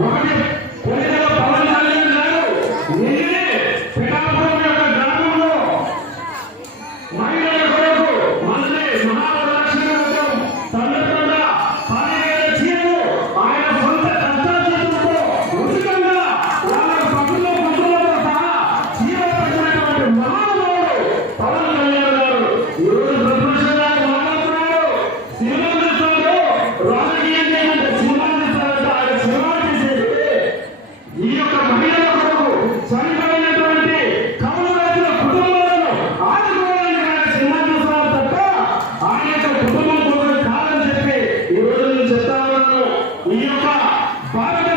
ఒకటి కొన్నిలో పవన్ కళ్యాణ్ గారు నిన్నే పిఠాపురం యొక్క గ్రామంలో మహిళల కొరకు మంత్రి మహాలక్ష్మి సందర్భంగా 10,000 చీరలు ఆయన సొంత కష్టార్జితంతో ఉచితంగా వాళ్ళ పట్టులతో సహా చీరలు పెట్టినటువంటి మహానుభావుడు పవన్ కళ్యాణ్ గారు ఈరోజు ప్రతిపక్షంగా మాట్లాడుతున్నారు. సినిమా ఇస్తాడు, రాజకీయం చేయాలంటే సినిమా ఇస్తారంటే ఆయన సినిమా చేసేది ఈ యొక్క మహిళల కొరకు చనిపోయినటువంటి కమల రైతుల కుటుంబాలను ఆదుకోవాలని ఆయన సినిమా చూస్తున్నారు తప్ప ఆయన యొక్క కుటుంబం కోసం కాదని చెప్పి ఈ రోజు నేను చెప్తా ఉన్నాను. ఈ యొక్క భారత